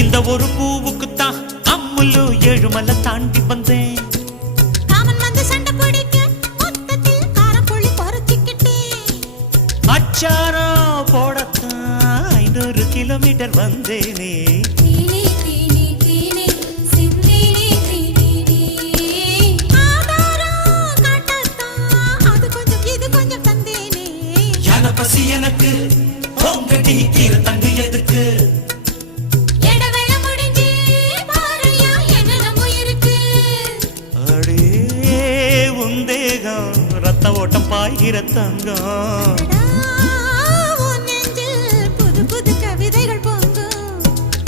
இந்த ஒரு பூவுக்குத்தான் அம்முலு ஏழுமலை தாண்டி வந்தேன். காமன் வந்து சண்டை பிடிக்க மொத்தத்தில் காரப்புள்ளி குறைச்சிக்கிட்டேன். அச்சாரம் போடத்தான் 500 கிலோமீட்டர் வந்தேனே. பசி எனக்கு பொங்கடி கீரை தங்கு எதுக்கு எடவேளை முடிஞ்சு பாறையா என்னென்னமோ இருக்கு. அடே உந்தேகம் ரத்த ஓட்டம் பாய்கிற தங்கம்.